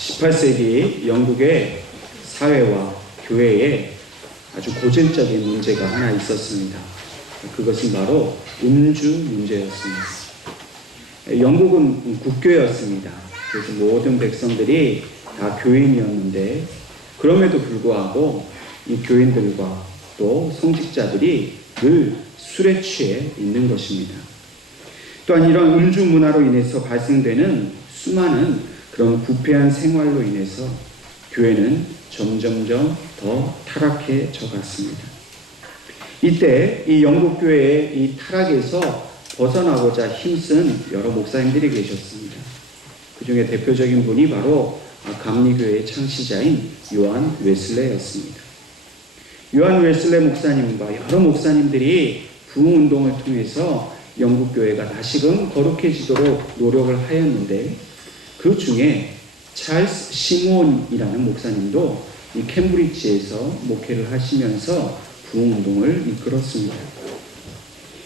18세기 영국의 사회와 교회에 아주 고전적인 문제가 하나 있었습니다. 그것은 바로 음주 문제였습니다. 영국은 국교였습니다. 그래서 모든 백성들이 다 교인이었는데, 그럼에도 불구하고 이 교인들과 또 성직자들이 늘 술에 취해 있는 것입니다. 또한 이런 음주 문화로 인해서 발생되는 수많은 그런 부패한 생활로 인해서 교회는 점점점 더 타락해져 갔습니다. 이때 이 영국 교회의 이 타락에서 벗어나고자 힘쓴 여러 목사님들이 계셨습니다. 그 중에 대표적인 분이 바로 감리교회의 창시자인 요한 웨슬레였습니다. 요한 웨슬레 목사님과 여러 목사님들이 부흥운동을 통해서 영국 교회가 다시금 거룩해지도록 노력을 하였는데, 그 중에 찰스 시몬이라는 목사님도 이 캠브리지에서 목회를 하시면서 부흥운동을 이끌었습니다.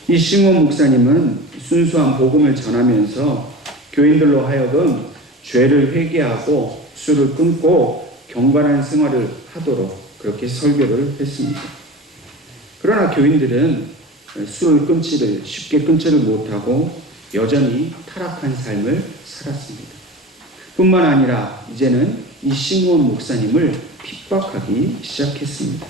이 시몬 목사님은 순수한 복음을 전하면서 교인들로 하여금 죄를 회개하고 술을 끊고 경건한 생활을 하도록 그렇게 설교를 했습니다. 그러나 교인들은 술을 쉽게 끊지를 못하고 여전히 타락한 삶을 살았습니다. 뿐만 아니라 이제는 이 시므온 목사님을 핍박하기 시작했습니다.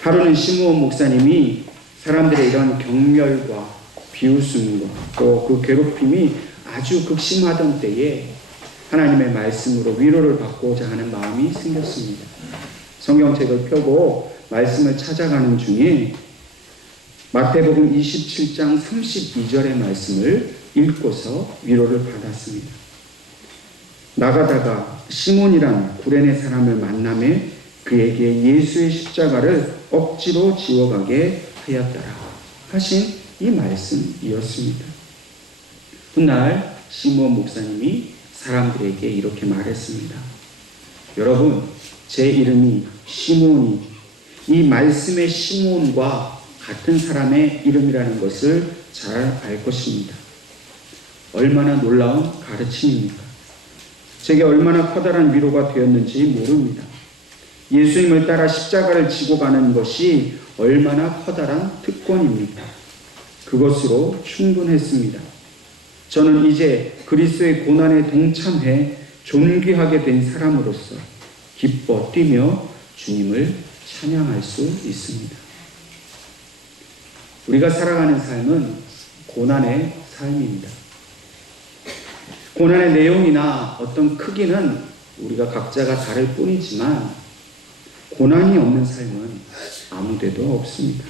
하루는 시므온 목사님이 사람들의 이런 경멸과 비웃음과 또 그 괴롭힘이 아주 극심하던 때에 하나님의 말씀으로 위로를 받고자 하는 마음이 생겼습니다. 성경책을 펴고 말씀을 찾아가는 중에 마태복음 27장 32절의 말씀을 읽고서 위로를 받았습니다. 나가다가 시몬이란 구레네 사람을 만나매 그에게 예수의 십자가를 억지로 지워가게 하였더라 하신 이 말씀이었습니다. 훗날 시몬 목사님이 사람들에게 이렇게 말했습니다. 여러분, 제 이름이 시몬이 이 말씀의 시몬과 같은 사람의 이름이라는 것을 잘 알 것입니다. 얼마나 놀라운 가르침입니까? 제게 얼마나 커다란 위로가 되었는지 모릅니다. 예수님을 따라 십자가를 지고 가는 것이 얼마나 커다란 특권입니까? 그것으로 충분했습니다. 저는 이제 그리스도의 고난에 동참해 존귀하게 된 사람으로서 기뻐 뛰며 주님을 찬양할 수 있습니다. 우리가 살아가는 삶은 고난의 삶입니다. 고난의 내용이나 어떤 크기는 우리가 각자가 다를 뿐이지만 고난이 없는 삶은 아무 데도 없습니다.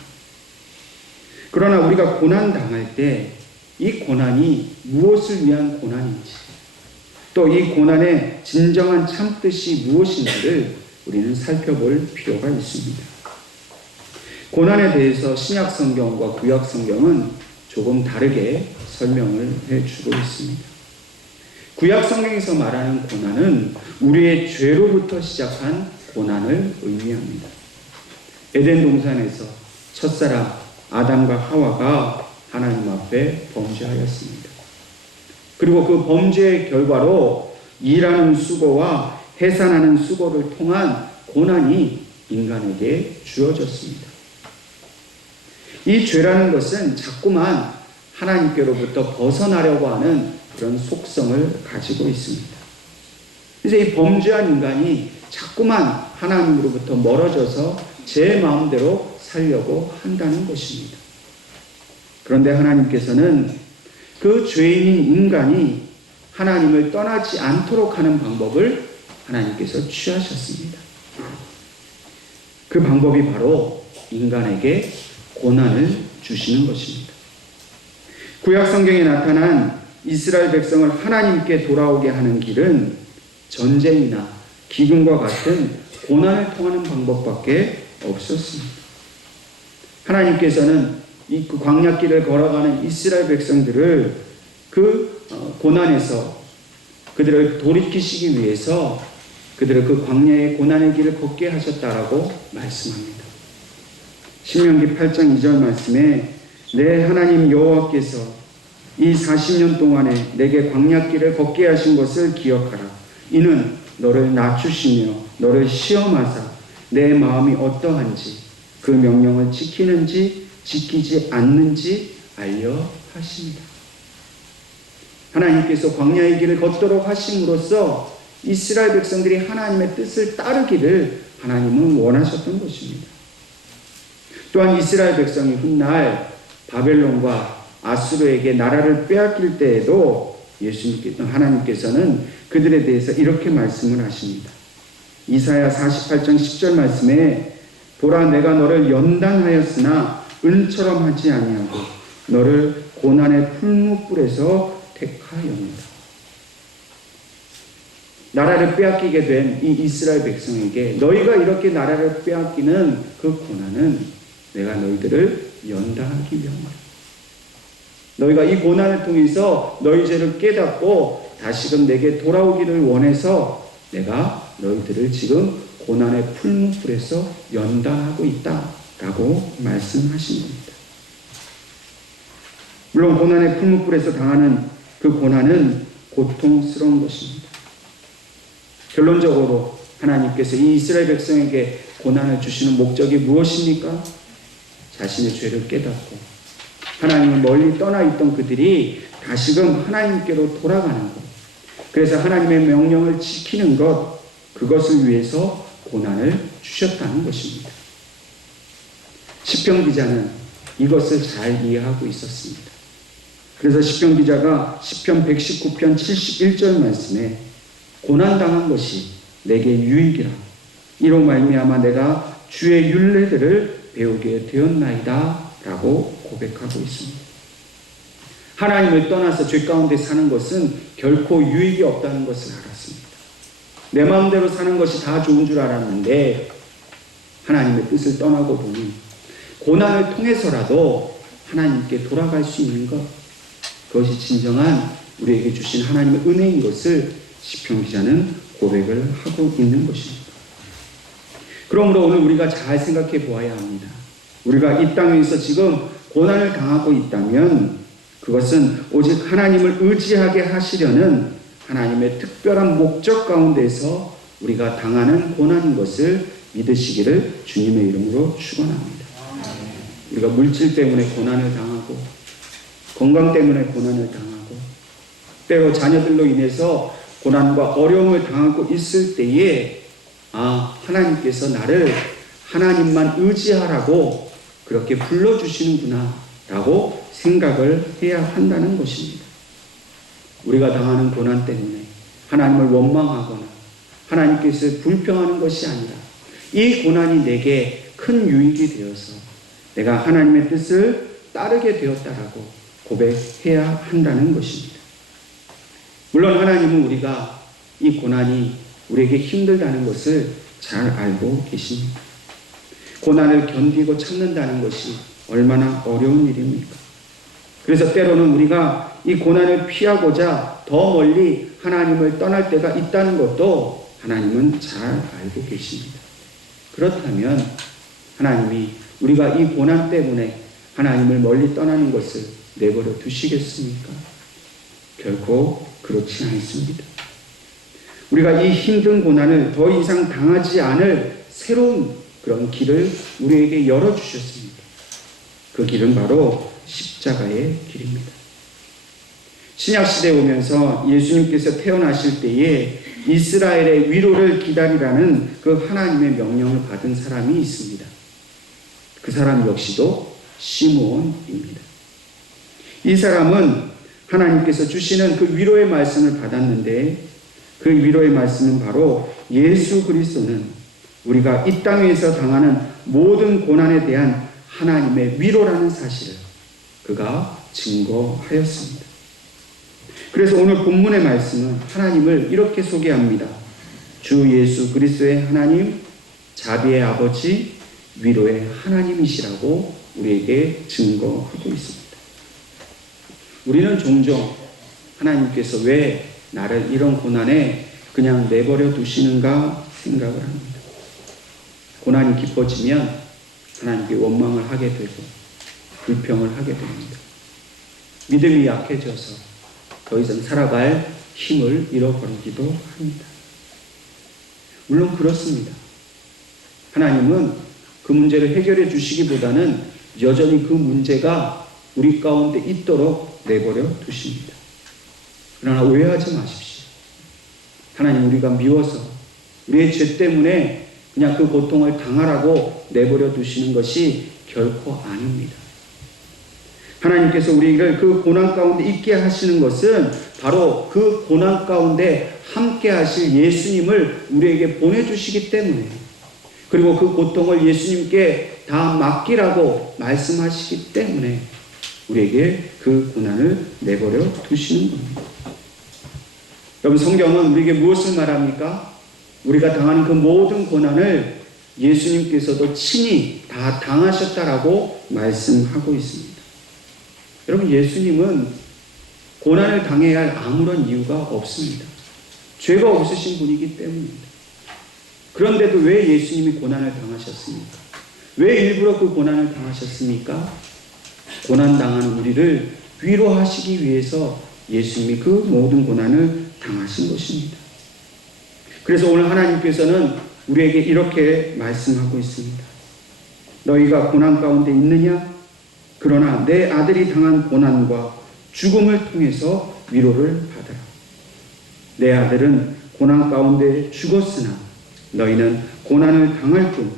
그러나 우리가 고난 당할 때 이 고난이 무엇을 위한 고난인지, 또 이 고난의 진정한 참뜻이 무엇인지를 우리는 살펴볼 필요가 있습니다. 고난에 대해서 신약 성경과 구약 성경은 조금 다르게 설명을 해주고 있습니다. 구약 성경에서 말하는 고난은 우리의 죄로부터 시작한 고난을 의미합니다. 에덴 동산에서 첫사람 아담과 하와가 하나님 앞에 범죄하였습니다. 그리고 그 범죄의 결과로 일하는 수고와 해산하는 수고를 통한 고난이 인간에게 주어졌습니다. 이 죄라는 것은 자꾸만 하나님께로부터 벗어나려고 하는 그런 속성을 가지고 있습니다. 그래서 이 범죄한 인간이 자꾸만 하나님으로부터 멀어져서 제 마음대로 살려고 한다는 것입니다. 그런데 하나님께서는 그 죄인인 인간이 하나님을 떠나지 않도록 하는 방법을 하나님께서 취하셨습니다. 그 방법이 바로 인간에게 고난을 주시는 것입니다. 구약 성경에 나타난 이스라엘 백성을 하나님께 돌아오게 하는 길은 전쟁이나 기근과 같은 고난을 통하는 방법밖에 없었습니다. 하나님께서는 이 광야길을 걸어가는 이스라엘 백성들을 그 고난에서 그들을 돌이키시기 위해서 그들을 그 광야의 고난의 길을 걷게 하셨다라고 말씀합니다. 신명기 8장 2절 말씀에 내 하나님 여호와께서 이 40년 동안에 내게 광야길을 걷게 하신 것을 기억하라. 이는 너를 낮추시며 너를 시험하사 내 마음이 어떠한지 그 명령을 지키는지 지키지 않는지 알려 하십니다. 하나님께서 광야의 길을 걷도록 하심으로써 이스라엘 백성들이 하나님의 뜻을 따르기를 하나님은 원하셨던 것입니다. 또한 이스라엘 백성이 훗날 바벨론과 아수르에게 나라를 빼앗길 때에도 하나님께서는 그들에 대해서 이렇게 말씀을 하십니다. 이사야 48장 10절 말씀에 보라 내가 너를 연단하였으나 은처럼 하지 아니하고 너를 고난의 풀무불에서 택하였노라. 나라를 빼앗기게 된 이 이스라엘 백성에게 너희가 이렇게 나라를 빼앗기는 그 고난은 내가 너희들을 연단하기 위함이라. 너희가 이 고난을 통해서 너희 죄를 깨닫고 다시금 내게 돌아오기를 원해서 내가 너희들을 지금 고난의 풀무불에서 연단하고 있다라고 말씀하신 겁니다. 물론 고난의 풀무불에서 당하는 그 고난은 고통스러운 것입니다. 결론적으로 하나님께서 이 이스라엘 백성에게 고난을 주시는 목적이 무엇입니까? 자신의 죄를 깨닫고 하나님을 멀리 떠나 있던 그들이 다시금 하나님께로 돌아가는 것, 그래서 하나님의 명령을 지키는 것, 그것을 위해서 고난을 주셨다는 것입니다. 시편 기자는 이것을 잘 이해하고 있었습니다. 그래서 시편 기자가 시편 119편 71절 말씀에 고난당한 것이 내게 유익이라 이로 말미암아 내가 주의 율례들을 배우게 되었나이다 라고 고백하고 있습니다. 하나님을 떠나서 죄 가운데 사는 것은 결코 유익이 없다는 것을 알았습니다. 내 마음대로 사는 것이 다 좋은 줄 알았는데 하나님의 뜻을 떠나고 보니 고난을 통해서라도 하나님께 돌아갈 수 있는 것, 그것이 진정한 우리에게 주신 하나님의 은혜인 것을 시편 기자는 고백을 하고 있는 것입니다. 그러므로 오늘 우리가 잘 생각해 보아야 합니다. 우리가 이 땅에서 지금 고난을 당하고 있다면 그것은 오직 하나님을 의지하게 하시려는 하나님의 특별한 목적 가운데서 우리가 당하는 고난인 것을 믿으시기를 주님의 이름으로 축원합니다. 우리가 물질 때문에 고난을 당하고 건강 때문에 고난을 당하고 때로 자녀들로 인해서 고난과 어려움을 당하고 있을 때에 하나님께서 나를 하나님만 의지하라고 그렇게 불러주시는구나 라고 생각을 해야 한다는 것입니다. 우리가 당하는 고난 때문에 하나님을 원망하거나 하나님께서 불평하는 것이 아니라 이 고난이 내게 큰 유익이 되어서 내가 하나님의 뜻을 따르게 되었다라고 고백해야 한다는 것입니다. 물론 하나님은 우리가 이 고난이 우리에게 힘들다는 것을 잘 알고 계십니다. 고난을 견디고 참는다는 것이 얼마나 어려운 일입니까? 그래서 때로는 우리가 이 고난을 피하고자 더 멀리 하나님을 떠날 때가 있다는 것도 하나님은 잘 알고 계십니다. 그렇다면 하나님이 우리가 이 고난 때문에 하나님을 멀리 떠나는 것을 내버려 두시겠습니까? 결코 그렇지 않습니다. 우리가 이 힘든 고난을 더 이상 당하지 않을 새로운 그런 길을 우리에게 열어주셨습니다. 그 길은 바로 십자가의 길입니다. 신약시대에 오면서 예수님께서 태어나실 때에 이스라엘의 위로를 기다리라는 그 하나님의 명령을 받은 사람이 있습니다. 그 사람 역시도 시므온입니다. 이 사람은 하나님께서 주시는 그 위로의 말씀을 받았는데 그 위로의 말씀은 바로 예수 그리스도는 우리가 이 땅에서 당하는 모든 고난에 대한 하나님의 위로라는 사실을 그가 증거하였습니다. 그래서 오늘 본문의 말씀은 하나님을 이렇게 소개합니다. 주 예수 그리스도의 하나님, 자비의 아버지, 위로의 하나님이시라고 우리에게 증거하고 있습니다. 우리는 종종 하나님께서 왜 나를 이런 고난에 그냥 내버려 두시는가 생각을 합니다. 고난이 깊어지면 하나님께 원망을 하게 되고 불평을 하게 됩니다. 믿음이 약해져서 더 이상 살아갈 힘을 잃어버리기도 합니다. 물론 그렇습니다. 하나님은 그 문제를 해결해 주시기보다는 여전히 그 문제가 우리 가운데 있도록 내버려 두십니다. 그러나 오해하지 마십시오. 하나님 우리가 미워서 우리의 죄 때문에 그냥 그 고통을 당하라고 내버려 두시는 것이 결코 아닙니다. 하나님께서 우리를 그 고난 가운데 있게 하시는 것은 바로 그 고난 가운데 함께 하실 예수님을 우리에게 보내주시기 때문에, 그리고 그 고통을 예수님께 다 맡기라고 말씀하시기 때문에 우리에게 그 고난을 내버려 두시는 겁니다. 여러분, 성경은 우리에게 무엇을 말합니까? 우리가 당하는 그 모든 고난을 예수님께서도 친히 다 당하셨다라고 말씀하고 있습니다. 여러분, 예수님은 고난을 당해야 할 아무런 이유가 없습니다. 죄가 없으신 분이기 때문입니다. 그런데도 왜 예수님이 고난을 당하셨습니까? 왜 일부러 그 고난을 당하셨습니까? 고난당하는 우리를 위로하시기 위해서 예수님이 그 모든 고난을 당하신 것입니다. 그래서 오늘 하나님께서는 우리에게 이렇게 말씀하고 있습니다. 너희가 고난 가운데 있느냐? 그러나 내 아들이 당한 고난과 죽음을 통해서 위로를 받으라. 내 아들은 고난 가운데 죽었으나 너희는 고난을 당할 뿐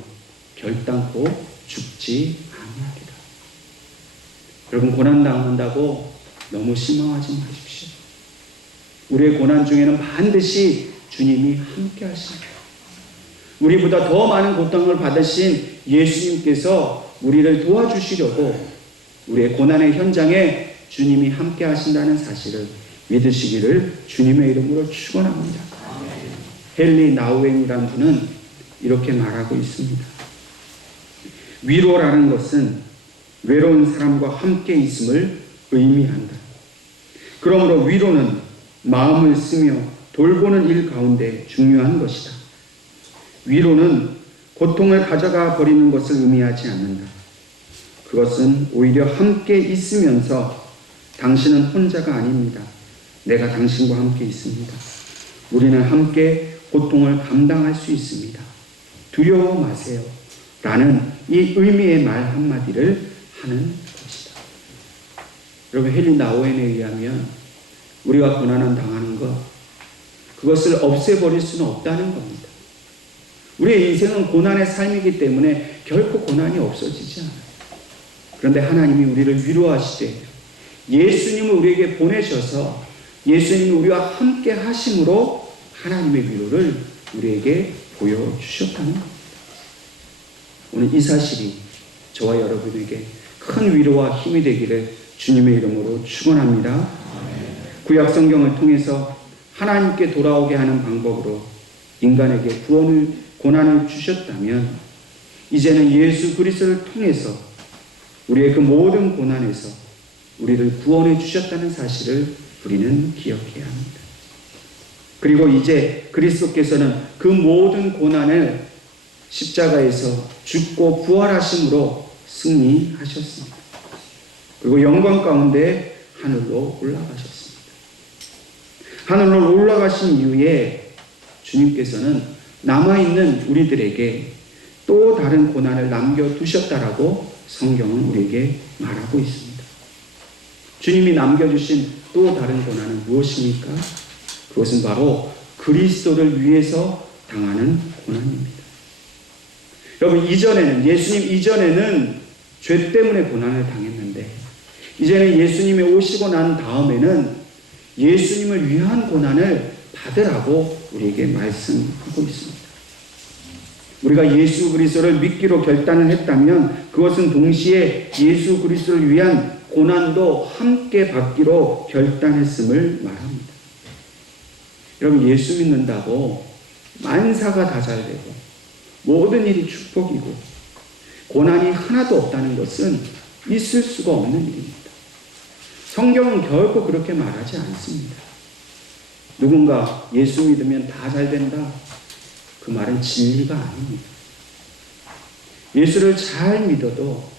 결단코 죽지 아니하리라. 여러분, 고난 당한다고 너무 실망하지 마십시오. 우리의 고난 중에는 반드시 주님이 함께 하십니다. 우리보다 더 많은 고통을 받으신 예수님께서 우리를 도와주시려고 우리의 고난의 현장에 주님이 함께 하신다는 사실을 믿으시기를 주님의 이름으로 축원합니다. 헨리 나우엔이라는 분은 이렇게 말하고 있습니다. 위로라는 것은 외로운 사람과 함께 있음을 의미한다. 그러므로 위로는 마음을 쓰며 돌보는 일 가운데 중요한 것이다. 위로는 고통을 가져가 버리는 것을 의미하지 않는다. 그것은 오히려 함께 있으면서 당신은 혼자가 아닙니다. 내가 당신과 함께 있습니다. 우리는 함께 고통을 감당할 수 있습니다. 두려워 마세요. 라는 이 의미의 말 한마디를 하는 것이다. 여러분, 헨리 나우엔에 의하면 우리가 고난을 당하는 것, 그것을 없애버릴 수는 없다는 겁니다. 우리의 인생은 고난의 삶이기 때문에 결코 고난이 없어지지 않아요. 그런데 하나님이 우리를 위로하시되 예수님을 우리에게 보내셔서 예수님이 우리와 함께 하심으로 하나님의 위로를 우리에게 보여주셨다는 겁니다. 오늘 이 사실이 저와 여러분에게 큰 위로와 힘이 되기를 주님의 이름으로 축원합니다. 구약 성경을 통해서 하나님께 돌아오게 하는 방법으로 인간에게 고난을 주셨다면 이제는 예수 그리스도를 통해서 우리의 그 모든 고난에서 우리를 구원해 주셨다는 사실을 우리는 기억해야 합니다. 그리고 이제 그리스도께서는 그 모든 고난을 십자가에서 죽고 부활하심으로 승리하셨습니다. 그리고 영광 가운데 하늘로 올라가셨습니다. 하늘로 올라가신 이후에 주님께서는 남아있는 우리들에게 또 다른 고난을 남겨두셨다라고 성경은 우리에게 말하고 있습니다. 주님이 남겨주신 또 다른 고난은 무엇입니까? 그것은 바로 그리스도를 위해서 당하는 고난입니다. 여러분, 예수님 이전에는 죄 때문에 고난을 당했는데 이제는 예수님이 오시고 난 다음에는 예수님을 위한 고난을 받으라고 우리에게 말씀하고 있습니다. 우리가 예수 그리스도를 믿기로 결단을 했다면 그것은 동시에 예수 그리스도를 위한 고난도 함께 받기로 결단했음을 말합니다. 여러분, 예수 믿는다고 만사가 다 잘 되고 모든 일이 축복이고 고난이 하나도 없다는 것은 있을 수가 없는 일입니다. 성경은 결코 그렇게 말하지 않습니다. 누군가 예수 믿으면 다 잘 된다. 그 말은 진리가 아닙니다. 예수를 잘 믿어도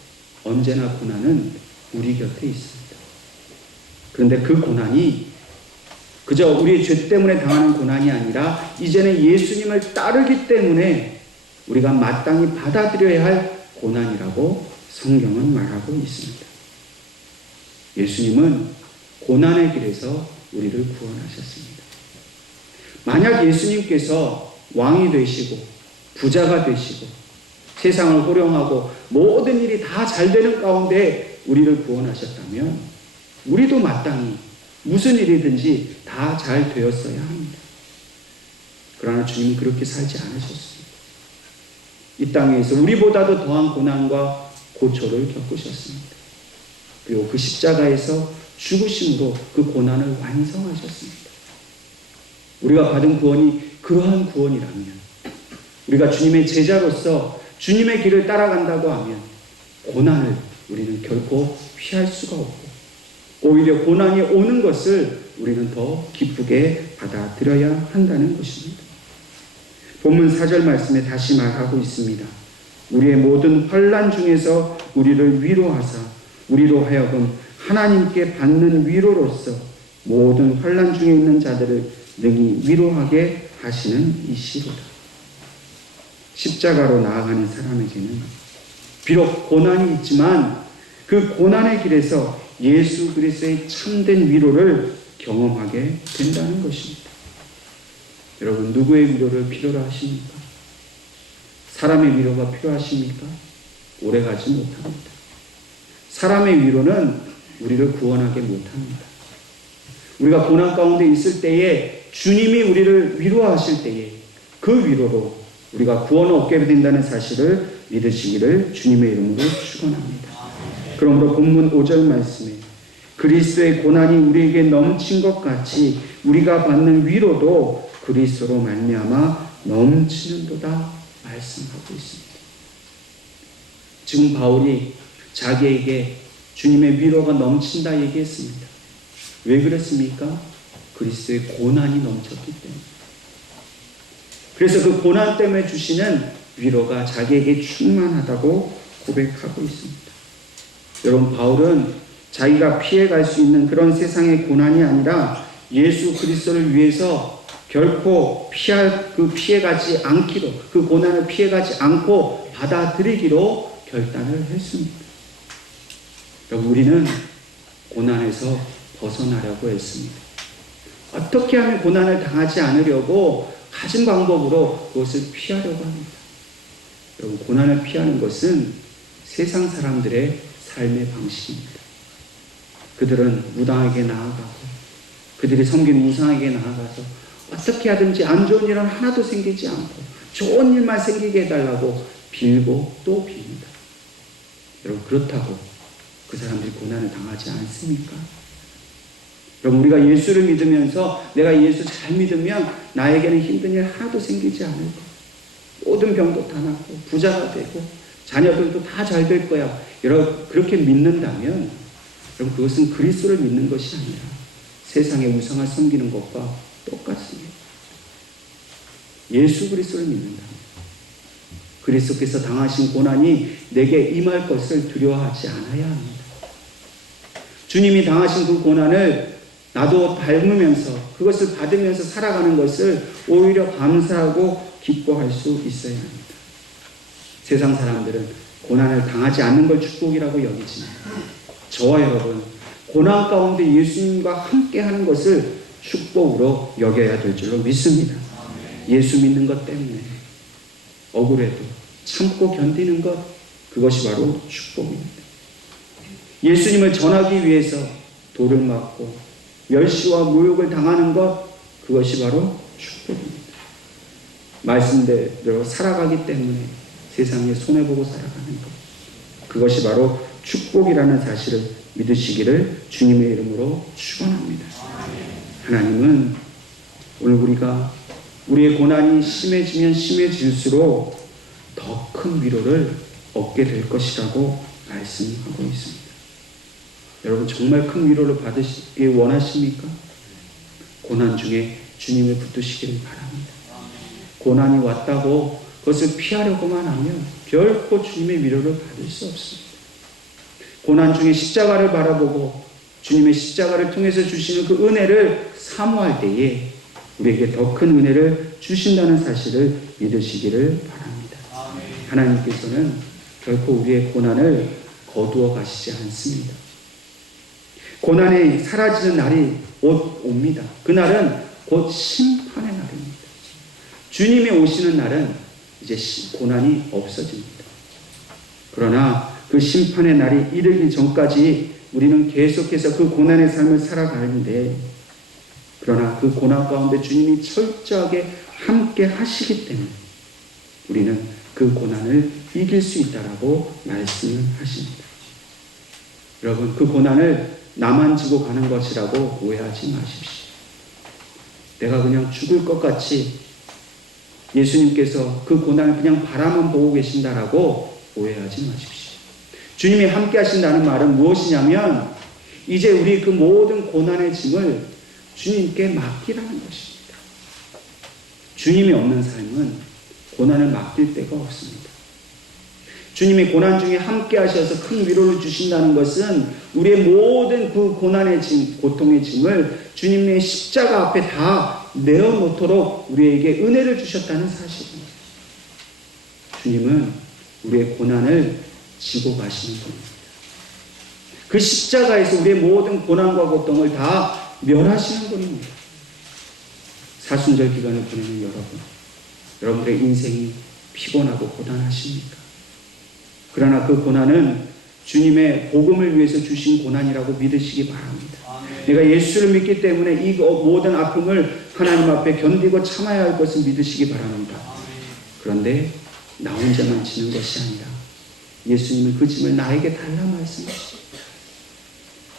언제나 고난은 우리 곁에 있습니다. 그런데 그 고난이 그저 우리의 죄 때문에 당하는 고난이 아니라 이제는 예수님을 따르기 때문에 우리가 마땅히 받아들여야 할 고난이라고 성경은 말하고 있습니다. 예수님은 고난의 길에서 우리를 구원하셨습니다. 만약 예수님께서 왕이 되시고 부자가 되시고 세상을 호령하고 모든 일이 다 잘 되는 가운데 우리를 구원하셨다면 우리도 마땅히 무슨 일이든지 다 잘 되었어야 합니다. 그러나 주님은 그렇게 살지 않으셨습니다. 이 땅에서 우리보다도 더한 고난과 고초를 겪으셨습니다. 그리고 그 십자가에서 죽으심으로 그 고난을 완성하셨습니다. 우리가 받은 구원이 그러한 구원이라면, 우리가 주님의 제자로서 주님의 길을 따라간다고 하면 고난을 우리는 결코 피할 수가 없고 오히려 고난이 오는 것을 우리는 더 기쁘게 받아들여야 한다는 것입니다. 본문 4절 말씀에 다시 말하고 있습니다. 우리의 모든 환난 중에서 우리를 위로하사 우리로 하여금 하나님께 받는 위로로서 모든 환난 중에 있는 자들을 능히 위로하게 하시는 이시로다. 십자가로 나아가는 사람에게는 비록 고난이 있지만 그 고난의 길에서 예수 그리스도의 참된 위로를 경험하게 된다는 것입니다. 여러분, 누구의 위로를 필요로 하십니까? 사람의 위로가 필요하십니까? 오래가지 못합니다. 사람의 위로는 우리를 구원하게 못합니다. 우리가 고난 가운데 있을 때에 주님이 우리를 위로하실 때에 그 위로로 우리가 구원을 얻게 된다는 사실을 믿으시기를 주님의 이름으로 축원합니다. 그러므로 본문 5절 말씀에 그리스도의 고난이 우리에게 넘친 것 같이 우리가 받는 위로도 그리스도로 말미암아 넘치는도다 말씀하고 있습니다. 지금 바울이 자기에게 주님의 위로가 넘친다 얘기했습니다. 왜 그랬습니까? 그리스도의 고난이 넘쳤기 때문에. 그래서 그 고난 때문에 주시는 위로가 자기에게 충만하다고 고백하고 있습니다. 여러분, 바울은 자기가 피해갈 수 있는 그런 세상의 고난이 아니라 예수 그리스도를 위해서 결코 피해가지 않기로, 그 고난을 피해가지 않고 받아들이기로 결단을 했습니다. 여러분, 우리는 고난에서 벗어나려고 했습니다. 어떻게 하면 고난을 당하지 않으려고 가진 방법으로 그것을 피하려고 합니다. 여러분, 고난을 피하는 것은 세상 사람들의 삶의 방식입니다. 그들은 무당에게 나아가고 그들이 섬긴 우상에게 나아가서 어떻게 하든지 안 좋은 일은 하나도 생기지 않고 좋은 일만 생기게 해달라고 빌고 또 빕니다. 여러분, 그렇다고 그 사람들이 고난을 당하지 않습니까? 여러분, 우리가 예수를 믿으면서 내가 예수 잘 믿으면 나에게는 힘든 일 하나도 생기지 않을 거야. 모든 병도 다 낫고 부자가 되고 자녀들도 다 잘 될 거야. 여러분, 그렇게 믿는다면 여러분, 그것은 그리스도를 믿는 것이 아니라 세상의 우상을 섬기는 것과 똑같습니다. 예수 그리스도를 믿는다면 그리스도께서 당하신 고난이 내게 임할 것을 두려워하지 않아야 합니다. 주님이 당하신 그 고난을 나도 닮으면서 그것을 받으면서 살아가는 것을 오히려 감사하고 기뻐할 수 있어야 합니다. 세상 사람들은 고난을 당하지 않는 걸 축복이라고 여기지만 저와 여러분, 고난 가운데 예수님과 함께 하는 것을 축복으로 여겨야 될 줄로 믿습니다. 예수 믿는 것 때문에 억울해도 참고 견디는 것, 그것이 바로 축복입니다. 예수님을 전하기 위해서 돌을 맞고 멸시와 모욕을 당하는 것, 그것이 바로 축복입니다. 말씀대로 살아가기 때문에 세상에 손해보고 살아가는 것, 그것이 바로 축복이라는 사실을 믿으시기를 주님의 이름으로 축원합니다. 하나님은 오늘 우리의 고난이 심해지면 심해질수록 더 큰 위로를 얻게 될 것이라고 말씀하고 있습니다. 여러분, 정말 큰 위로를 받으시길 원하십니까? 고난 중에 주님을 붙드시기를 바랍니다. 고난이 왔다고 그것을 피하려고만 하면 결코 주님의 위로를 받을 수 없습니다. 고난 중에 십자가를 바라보고 주님의 십자가를 통해서 주시는 그 은혜를 사모할 때에 우리에게 더 큰 은혜를 주신다는 사실을 믿으시기를 바랍니다. 하나님께서는 결코 우리의 고난을 거두어 가시지 않습니다. 고난이 사라지는 날이 곧 옵니다. 그날은 곧 심판의 날입니다. 주님이 오시는 날은 이제 고난이 없어집니다. 그러나 그 심판의 날이 이르기 전까지 우리는 계속해서 그 고난의 삶을 살아가는데, 그러나 그 고난 가운데 주님이 철저하게 함께 하시기 때문에 우리는 그 고난을 이길 수 있다라고 말씀을 하십니다. 여러분, 그 고난을 나만 지고 가는 것이라고 오해하지 마십시오. 내가 그냥 죽을 것 같이 예수님께서 그 고난을 그냥 바라만 보고 계신다라고 오해하지 마십시오. 주님이 함께 하신다는 말은 무엇이냐면, 이제 우리 그 모든 고난의 짐을 주님께 맡기라는 것입니다. 주님이 없는 삶은 고난을 맡길 데가 없습니다. 주님이 고난 중에 함께 하셔서 큰 위로를 주신다는 것은 우리의 모든 그 고난의 짐, 고통의 짐을 주님의 십자가 앞에 다 내어놓도록 우리에게 은혜를 주셨다는 사실입니다. 주님은 우리의 고난을 지고 가시는 분입니다. 그 십자가에서 우리의 모든 고난과 고통을 다 멸하시는 분입니다. 사순절 기간을 보내는 여러분들의 인생이 피곤하고 고단하십니까? 그러나 그 고난은 주님의 복음을 위해서 주신 고난이라고 믿으시기 바랍니다. 내가 예수를 믿기 때문에 이 모든 아픔을 하나님 앞에 견디고 참아야 할 것을 믿으시기 바랍니다. 그런데 나 혼자만 지는 것이 아니라 예수님은 그 짐을 나에게 달라 말씀하시죠.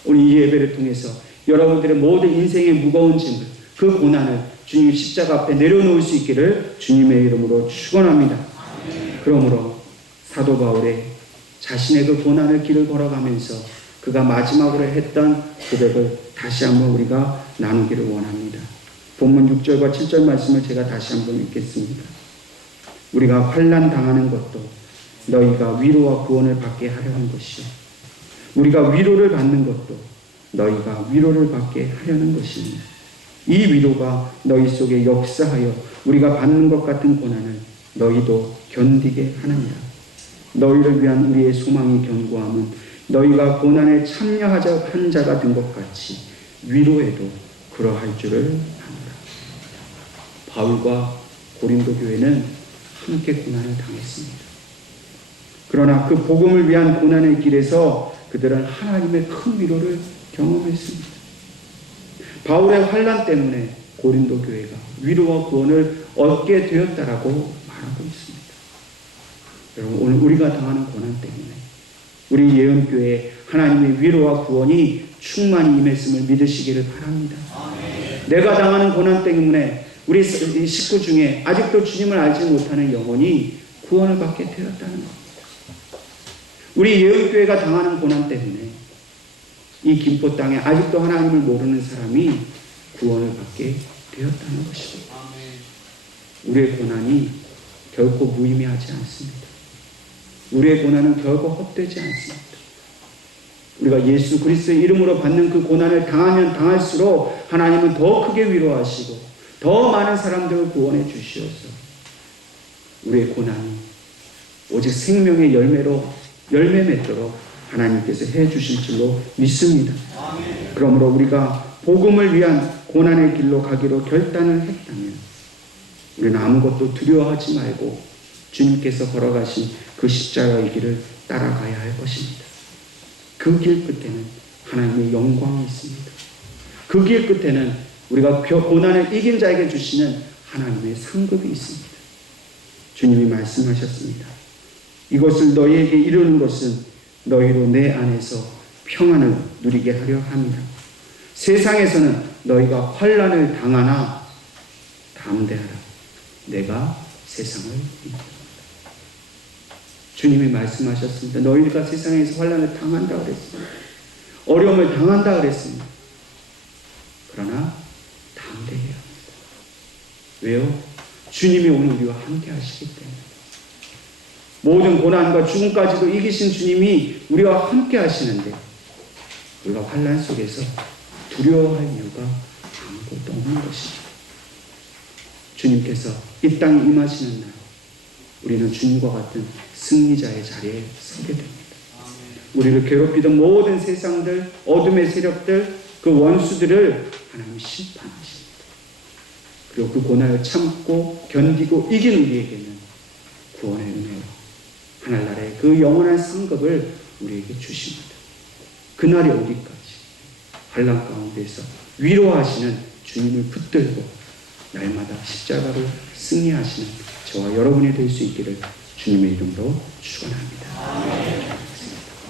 오늘 이 예배를 통해서 여러분들의 모든 인생의 무거운 짐을, 그 고난을 주님 십자가 앞에 내려놓을 수 있기를 주님의 이름으로 축원합니다. 그러므로 사도 바울의 자신의 그 고난의 길을 걸어가면서 그가 마지막으로 했던 고백을 다시 한번 우리가 나누기를 원합니다. 본문 6절과 7절 말씀을 제가 다시 한번 읽겠습니다. 우리가 환난 당하는 것도 너희가 위로와 구원을 받게 하려는 것이요, 우리가 위로를 받는 것도 너희가 위로를 받게 하려는 것이니, 이 위로가 너희 속에 역사하여 우리가 받는 것 같은 고난을 너희도 견디게 하느니라. 너희를 위한 우리의 소망이 견고함은 너희가 고난에 참여하자 한 자가 된 것 같이 위로에도 그러할 줄을 아노라. 바울과 고린도 교회는 함께 고난을 당했습니다. 그러나 그 복음을 위한 고난의 길에서 그들은 하나님의 큰 위로를 경험했습니다. 바울의 환난 때문에 고린도 교회가 위로와 구원을 얻게 되었다라고 말하고 있습니다. 여러분, 오늘 우리가 당하는 고난 때문에 우리 예언교회에 하나님의 위로와 구원이 충만히 임했음을 믿으시기를 바랍니다. 내가 당하는 고난 때문에 우리 식구 중에 아직도 주님을 알지 못하는 영혼이 구원을 받게 되었다는 겁니다. 우리 예언교회가 당하는 고난 때문에 이 김포 땅에 아직도 하나님을 모르는 사람이 구원을 받게 되었다는 것입니다. 우리의 고난이 결코 무의미하지 않습니다. 우리의 고난은 결코 헛되지 않습니다. 우리가 예수 그리스도의 이름으로 받는 그 고난을 당하면 당할수록 하나님은 더 크게 위로하시고 더 많은 사람들을 구원해 주시어서 우리의 고난이 오직 생명의 열매 맺도록 하나님께서 해 주실 줄로 믿습니다. 그러므로 우리가 복음을 위한 고난의 길로 가기로 결단을 했다면 우리는 아무것도 두려워하지 말고 주님께서 걸어가신 그 십자가의 길을 따라가야 할 것입니다. 그 길 끝에는 하나님의 영광이 있습니다. 그 길 끝에는 우리가 고난을 이긴 자에게 주시는 하나님의 상급이 있습니다. 주님이 말씀하셨습니다. 이것을 너희에게 이루는 것은 너희로 내 안에서 평안을 누리게 하려 합니다. 세상에서는 너희가 환난을 당하나 담대하라. 내가 세상을 이긴다. 주님이 말씀하셨습니다. 너희가 세상에서 환난을 당한다 그랬습니다. 어려움을 당한다 그랬습니다. 그러나 담대해야 합니다. 왜요? 주님이 오늘 우리와 함께 하시기 때문에. 모든 고난과 죽음까지도 이기신 주님이 우리와 함께 하시는데 우리가 환난 속에서 두려워할 이유가 아무것도 없는 것입니다. 주님께서 이 땅에 임하시는 날 우리는 주님과 같은 승리자의 자리에 서게 됩니다. 우리를 괴롭히던 모든 세상들, 어둠의 세력들, 그 원수들을 하나님 심판하십니다. 그리고 그 고난을 참고 견디고 이긴 우리에게는 구원의 은혜와 하늘나라의 그 영원한 상급을 우리에게 주십니다. 그날이 오기까지 환난 가운데서 위로하시는 주님을 붙들고 날마다 십자가로 승리하시는 저와 여러분이 될 수 있기를 주님의 이름으로 축원합니다.